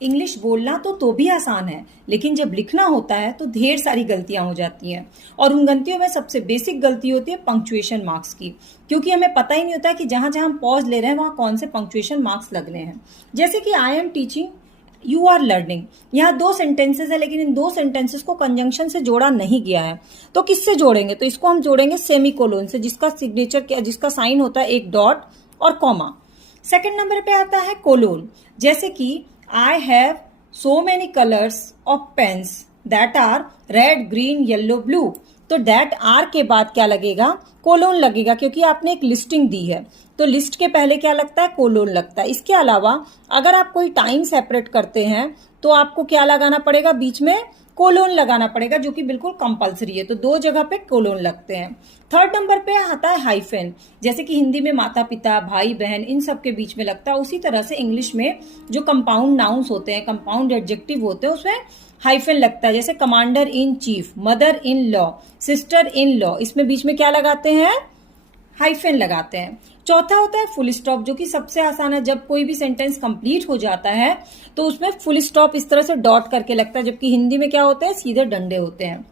English बोलना तो भी आसान है, लेकिन जब लिखना होता है तो ढेर सारी गलतियां हो जाती हैं। और उन गलतियों में सबसे बेसिक गलती होती है पंक्चुएशन मार्क्स की, क्योंकि हमें पता ही नहीं होता कि जहां जहां हम पॉज ले रहे हैं वहां कौन से पंक्चुएशन मार्क्स लगने हैं। जैसे कि I am teaching, you are learning, यहाँ दो सेंटेंसेस है, लेकिन इन दो सेंटेंसेस को कंजंक्शन से जोड़ा नहीं गया है। तो किससे जोड़ेंगे? तो इसको हम जोड़ेंगे सेमीकोलन से, जिसका सिग्नेचर, जिसका साइन होता है एक डॉट और कॉमा। सेकंड नंबर पे आता है कोलोन, जैसे कि I have so many colors of pens that are red, green, yellow, blue। तो that are के बाद क्या लगेगा? कोलोन लगेगा, क्योंकि आपने एक लिस्टिंग दी है। तो लिस्ट के पहले क्या लगता है? कोलोन लगता है। इसके अलावा अगर आप कोई टाइम सेपरेट करते हैं तो आपको क्या लगाना पड़ेगा? बीच में कोलोन लगाना पड़ेगा, जो कि बिल्कुल कंपलसरी है। तो दो जगह पे कोलोन लगते हैं। थर्ड नंबर पे आता है हाइफेन, जैसे कि हिंदी में माता पिता, भाई बहन, इन सब के बीच में लगता है। उसी तरह से इंग्लिश में जो कंपाउंड नाउन्स होते हैं, कंपाउंड एडजेक्टिव होते हैं, उसमें हाइफेन लगता है। जैसे commander in chief, mother in law, sister in law, इसमें बीच में क्या लगाते हैं? हाइफेन लगाते हैं। चौथा होता है फुल स्टॉप, जो कि सबसे आसान है। जब कोई भी सेंटेंस कंप्लीट हो जाता है तो उसमें फुल स्टॉप इस तरह से डॉट करके लगता है, जबकि हिंदी में क्या होते हैं? सीधे डंडे होते हैं।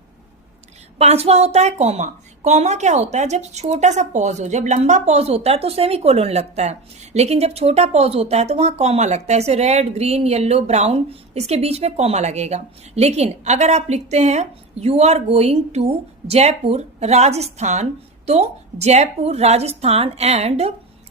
पांचवा होता है कॉमा। कॉमा क्या होता है? जब छोटा सा पॉज हो। जब लंबा पॉज होता है तो सेमीकोलन लगता है, लेकिन जब छोटा पॉज होता है तो वहां कॉमा लगता है। ऐसे रेड, ग्रीन, येलो, ब्राउन, इसके बीच में कॉमा लगेगा। लेकिन अगर आप लिखते हैं you are going to Jaipur Rajasthan, तो जयपुर राजस्थान एंड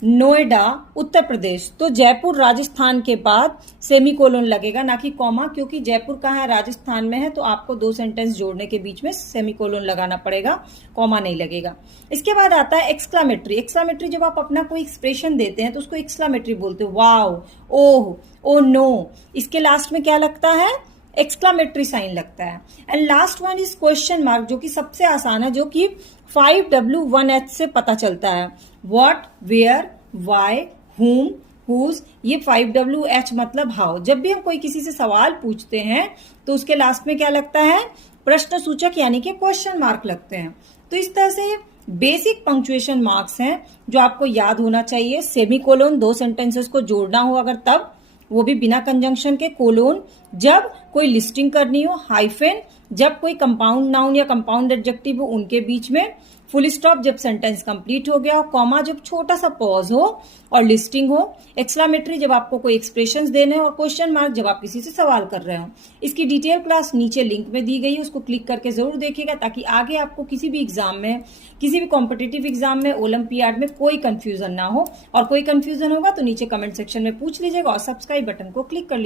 नोएडा उत्तर प्रदेश, तो जयपुर राजस्थान के बाद सेमीकोलन लगेगा, ना कि कॉमा, क्योंकि जयपुर कहाँ है? राजस्थान में है। तो आपको दो सेंटेंस जोड़ने के बीच में सेमीकोलन लगाना पड़ेगा, कॉमा नहीं लगेगा। इसके बाद आता है एक्सक्लामेटरी। एक्सक्लामेटरी, जब आप अपना कोई एक्सप्रेशन देते हैं तो उसको एक्सक्लामेटरी बोलते हो। वाओ, ओह, ओ नो, इसके लास्ट में क्या लगता है? एक्सक्लामेटरी साइन लगता है। And last one is question mark, जो कि सबसे आसान है, जो कि 5W1H से पता चलता है। व्हाट, वेयर, वाई, हुम, हुज, ये 5WH मतलब हाउ। जब भी हम कोई किसी से सवाल पूछते हैं तो उसके लास्ट में क्या लगता है? प्रश्न सूचक यानी कि क्वेश्चन मार्क लगते हैं। तो इस तरह से बेसिक पंक्चुएशन मार्क्स हैं जो आपको याद होना चाहिए। सेमीकोलन, दो सेंटेंसेस को जोड़ना हो अगर तब, वो भी बिना कंजंक्शन के। कोलोन जब कोई लिस्टिंग करनी हो। हाइफेन जब कोई कंपाउंड नाउन या कंपाउंड एडजेक्टिव हो उनके बीच में। फुल स्टॉप जब सेंटेंस कंप्लीट हो गया हो। कॉमा जब छोटा सा पॉज हो और लिस्टिंग हो। एक्सक्लामेटरी जब आपको कोई एक्सप्रेशंस देने हो। और क्वेश्चन मार्क जब आप किसी से सवाल कर रहे हो। इसकी डिटेल क्लास नीचे लिंक में दी गई है, उसको क्लिक करके जरूर देखिएगा, ताकि आगे आपको किसी भी एग्जाम में, किसी भी कॉम्पिटिटिव एग्जाम में, ओलंपियाड में कोई कंफ्यूजन ना हो। और कोई कंफ्यूजन होगा तो नीचे कमेंट सेक्शन में पूछ लीजिएगा और सब्सक्राइब बटन को क्लिक कर लीजिएगा।